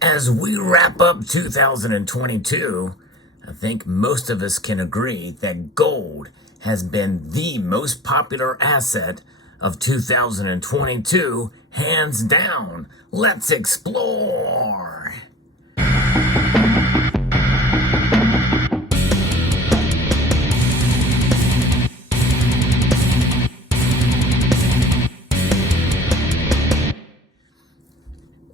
As we wrap up 2022, I think most of us can agree that gold has been the most popular asset of 2022, hands down. Let's explore.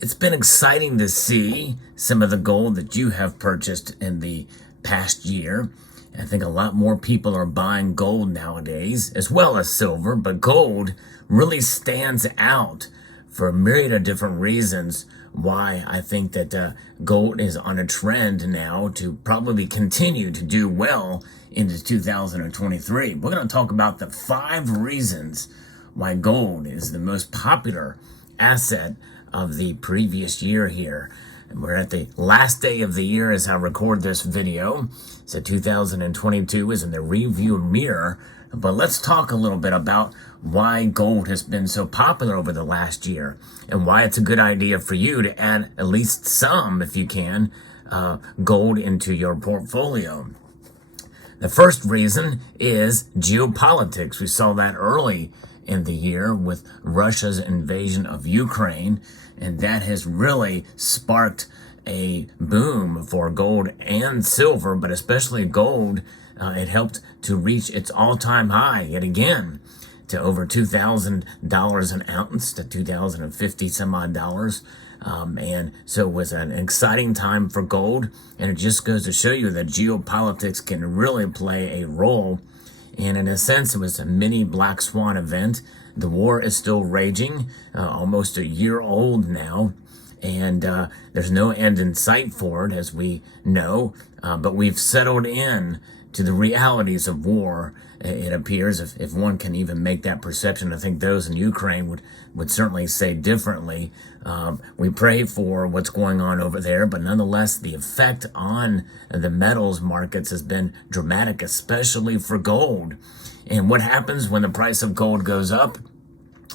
It's been exciting to see some of the gold that you have purchased in the past year. I think a lot more people are buying gold nowadays, as well as silver, but gold really stands out for a myriad of different reasons why I think that gold is on a trend now to probably continue to do well into 2023. We're going to talk about the 5 reasons why gold is the most popular asset of the previous year here. And we're at the last day of the year as I record this video. So 2022 is in the review mirror. But let's talk a little bit about why gold has been so popular over the last year and why it's a good idea for you to add at least some, if you can, gold into your portfolio. The first reason is geopolitics. We saw that early in the year with Russia's invasion of Ukraine, and that has really sparked a boom for gold and silver, but especially gold. It helped to reach its all-time high yet again to over $2,000 an ounce, to $2,050 some odd dollars. And so it was an exciting time for gold, and it just goes to show you that geopolitics can really play a role. And in a sense, it was a mini black swan event. The war is still raging, almost a year old now, and there's no end in sight for it, as we know. But we've settled in to the realities of war, it appears, if one can even make that perception. I think those in Ukraine would certainly say differently. We pray for what's going on over there, but nonetheless, the effect on the metals markets has been dramatic, especially for gold. And what happens when the price of gold goes up?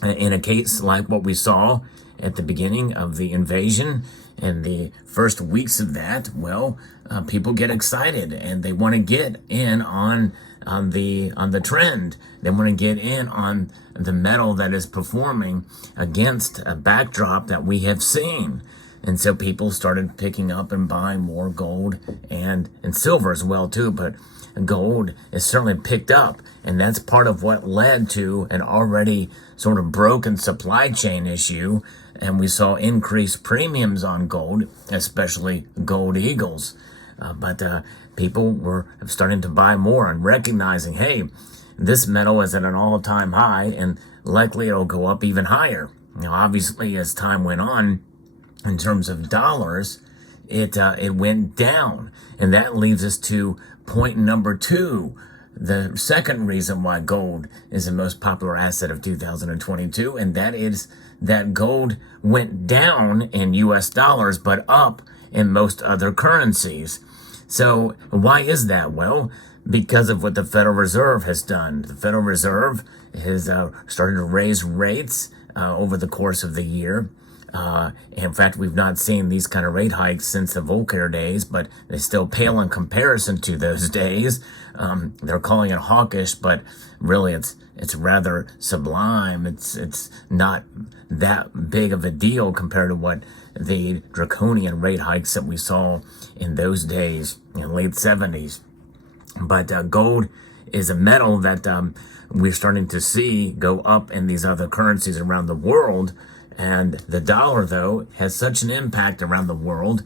In a case like what we saw at the beginning of the invasion and the first weeks of that, well, people get excited and they want to get in on the trend. They want to get in on the metal that is performing against a backdrop that we have seen. And so people started picking up and buying more gold and silver as well too, but gold is certainly picked up, and that's part of what led to an already sort of broken supply chain issue. And we saw increased premiums on gold, especially gold eagles. But people were starting to buy more and recognizing, hey, this metal is at an all-time high and likely it'll go up even higher. Now, obviously, as time went on, in terms of dollars, it went down. And that leads us to point number 2. The second reason why gold is the most popular asset of 2022, and that is that gold went down in US dollars, but up in most other currencies. So why is that? Well, because of what the Federal Reserve has done. The Federal Reserve has started to raise rates over the course of the year. In fact, we've not seen these kind of rate hikes since the Volcker days, but they still pale in comparison to those days. They're calling it hawkish, but really it's rather sublime. It's not that big of a deal compared to what the draconian rate hikes that we saw in those days in the late 70s. But gold is a metal that we're starting to see go up in these other currencies around the world. And the dollar, though, has such an impact around the world.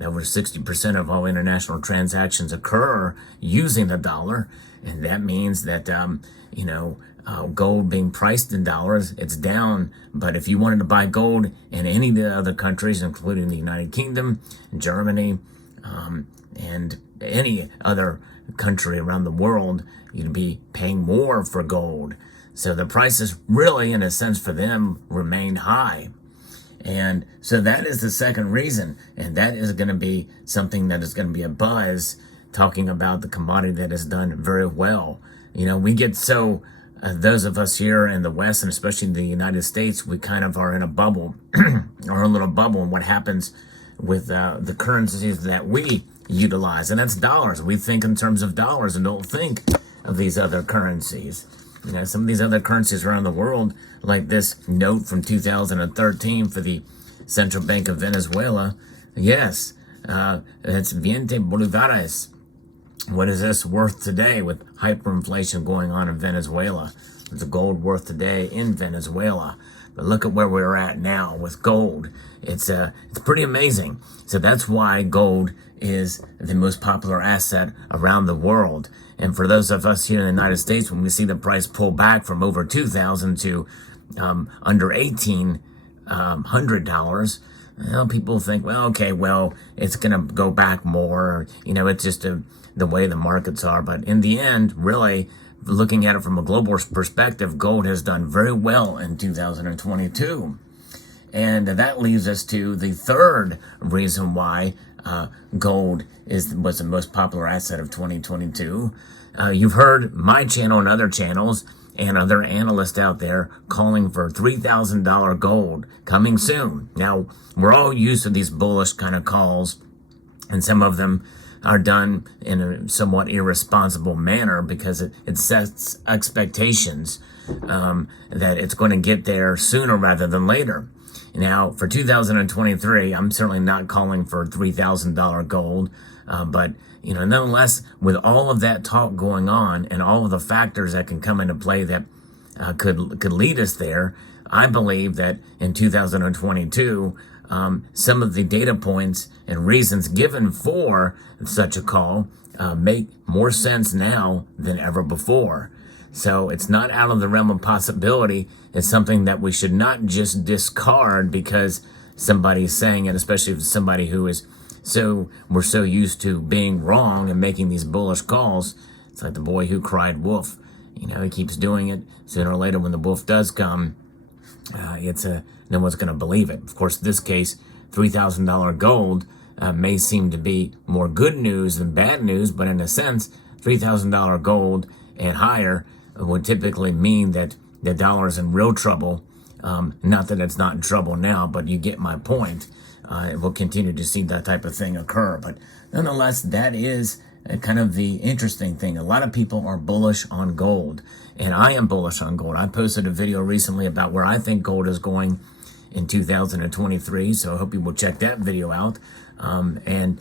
Over 60% of all international transactions occur using the dollar. And that means that, gold being priced in dollars, it's down. But if you wanted to buy gold in any of the other countries, including the United Kingdom, Germany, and any other country around the world, you'd be paying more for gold. So the prices really, in a sense, for them remained high. And so that is the second reason. And that is going to be something that is going to be a buzz, talking about the commodity that has done very well. We get so, those of us here in the West, and especially in the United States, we kind of are in a bubble, or a little bubble. And what happens the currencies that we utilize, and that's dollars. We think in terms of dollars and don't think of these other currencies. You know, some of these other currencies around the world, like this note from 2013 for the Central Bank of Venezuela. Yes, it's 20 bolivares. What is this worth today with hyperinflation going on in Venezuela? What's the gold worth today in Venezuela? But look at where we're at now with gold. It's pretty amazing. So that's why gold is the most popular asset around the world. And for those of us here in the United States, when we see the price pull back from over $2,000 to under $1,800, well, people think, well, okay, well, it's going to go back more. You know, it's just the way the markets are. But in the end, really, looking at it from a global perspective, gold has done very well in 2022. And that leads us to the third reason why gold was the most popular asset of 2022. You've heard my channel and other channels and other analysts out there calling for $3,000 gold coming soon. Now, we're all used to these bullish kind of calls, and some of them are done in a somewhat irresponsible manner because it sets expectations that it's going to get there sooner rather than later. Now, for 2023, I'm certainly not calling for $3,000 gold, but you know, nonetheless, with all of that talk going on and all of the factors that can come into play that could lead us there, I believe that in 2022, some of the data points and reasons given for such a call make more sense now than ever before. So it's not out of the realm of possibility. It's something that we should not just discard because somebody's saying it, especially if it's somebody who is we're so used to being wrong and making these bullish calls. It's like the boy who cried wolf. You know, he keeps doing it. Sooner or later, when the wolf does come, no one's going to believe it. Of course, in this case, $3,000 gold may seem to be more good news than bad news, but in a sense, $3,000 gold and higher would typically mean that the dollar's in real trouble. Not that it's not in trouble now, but you get my point. We'll continue to see that type of thing occur. But nonetheless, that is kind of the interesting thing. A lot of people are bullish on gold, and I am bullish on gold. I posted a video recently about where I think gold is going in 2023, so I hope you will check that video out. And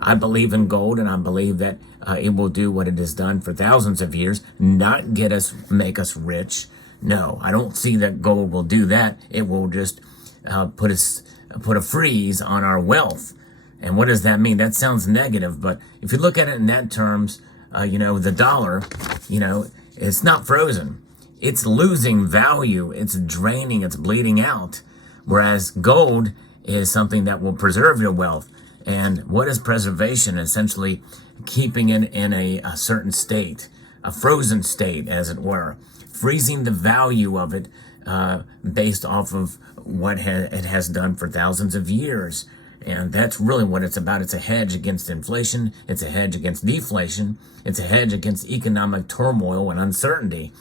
I believe in gold, and I believe that it will do what it has done for thousands of years, not make us rich. No, I don't see that gold will do that. It will just put a freeze on our wealth. And what does that mean? That sounds negative, but if you look at it in that terms, the dollar, it's not frozen. It's losing value. It's draining. It's bleeding out. Whereas gold is something that will preserve your wealth. And what is preservation? Essentially keeping it in a certain state, a frozen state, as it were, freezing the value of it based off of what it has done for thousands of years. And that's really what it's about. It's a hedge against inflation. It's a hedge against deflation. It's a hedge against economic turmoil and uncertainty.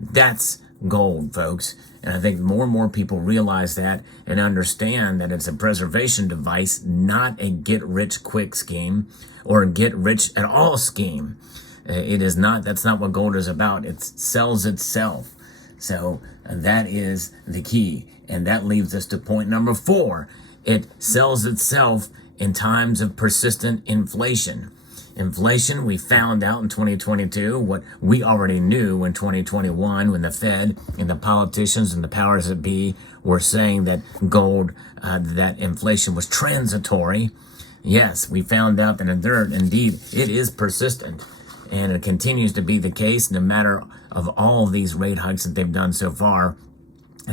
That's gold, folks. And I think more and more people realize that and understand that it's a preservation device, not a get-rich-quick scheme or a get-rich-at-all scheme. It is not. That's not what gold is about. It sells itself. So that is the key. And that leads us to point number 4. It sells itself in times of persistent inflation. Inflation, we found out in 2022 what we already knew in 2021 when the Fed and the politicians and the powers that be were saying that that inflation was transitory. Yes, we found out that indeed it is persistent. And it continues to be the case no matter of all these rate hikes that they've done so far.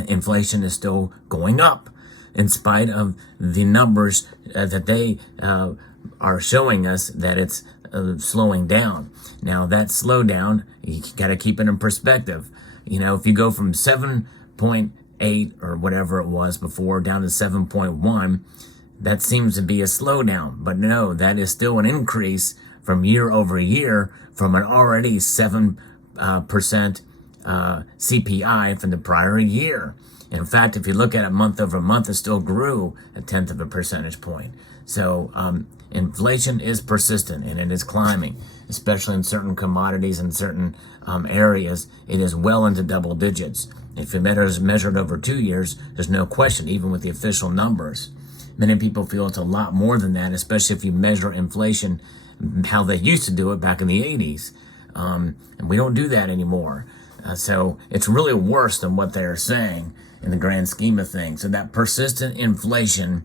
Inflation is still going up in spite of the numbers that they are showing us that it's slowing down. Now, that slowdown, you got to keep it in perspective. If you go from 7.8 or whatever it was before down to 7.1, that seems to be a slowdown. But no, that is still an increase from year over year from an already 7% CPI from the prior year. In fact, if you look at it month over month, it still grew a tenth of a percentage point. So inflation is persistent and it is climbing, especially in certain commodities and certain areas. It is well into double digits. If it measured over 2 years, there's no question, even with the official numbers. Many people feel it's a lot more than that, especially if you measure inflation how they used to do it back in the 80s. And we don't do that anymore. So it's really worse than what they're saying in the grand scheme of things. So that persistent inflation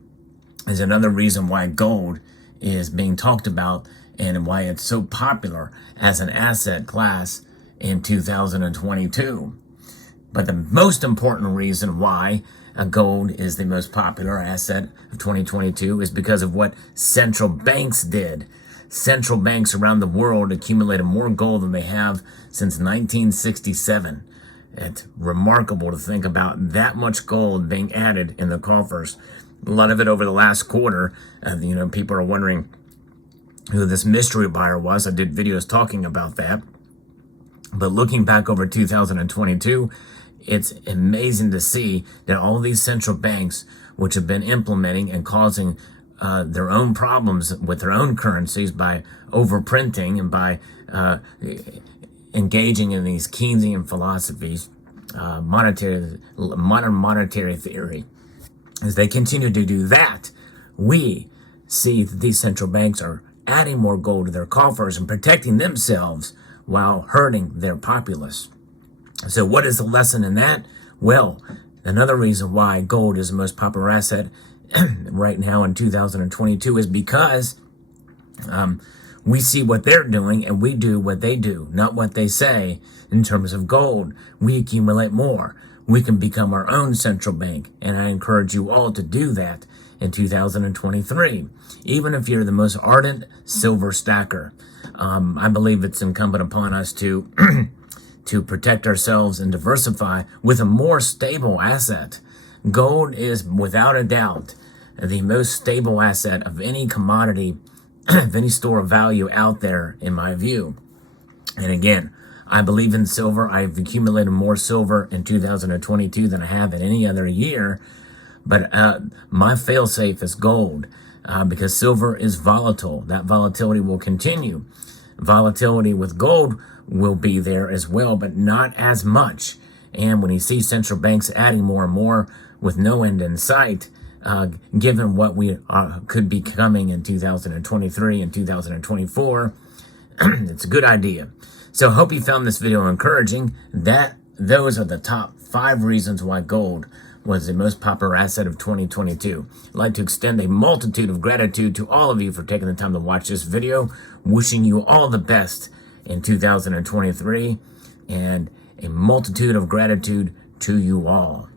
is another reason why gold is being talked about and why it's so popular as an asset class in 2022. But the most important reason why gold is the most popular asset of 2022 is because of what central banks did. Central banks around the world accumulated more gold than they have since 1967. It's remarkable to think about that much gold being added in the coffers. A lot of it over the last quarter. People are wondering who this mystery buyer was. I did videos talking about that. But looking back over 2022, it's amazing to see that all these central banks, which have been implementing and causing their own problems with their own currencies by overprinting and by engaging in these Keynesian philosophies, modern monetary theory, as they continue to do that, we see that these central banks are adding more gold to their coffers and protecting themselves while hurting their populace. So what is the lesson in that? Well, another reason why gold is the most popular asset right now in 2022 is because we see what they're doing and we do what they do, not what they say. In terms of gold, we accumulate more. We can become our own central bank, and I encourage you all to do that in 2023. Even if you're the most ardent silver stacker, I believe it's incumbent upon us to to protect ourselves and diversify with a more stable asset. Gold is, without a doubt, the most stable asset of any commodity, of any store of value out there, in my view. And again, I believe in silver. I've accumulated more silver in 2022 than I have in any other year. But my fail-safe is gold because silver is volatile. That volatility will continue. Volatility with gold will be there as well, but not as much. And when you see central banks adding more and more with no end in sight, given what we could be coming in 2023 and 2024, it's a good idea. So I hope you found this video encouraging. Those are the top 5 reasons why gold was the most popular asset of 2022. I'd like to extend a multitude of gratitude to all of you for taking the time to watch this video. Wishing you all the best in 2023 and a multitude of gratitude to you all.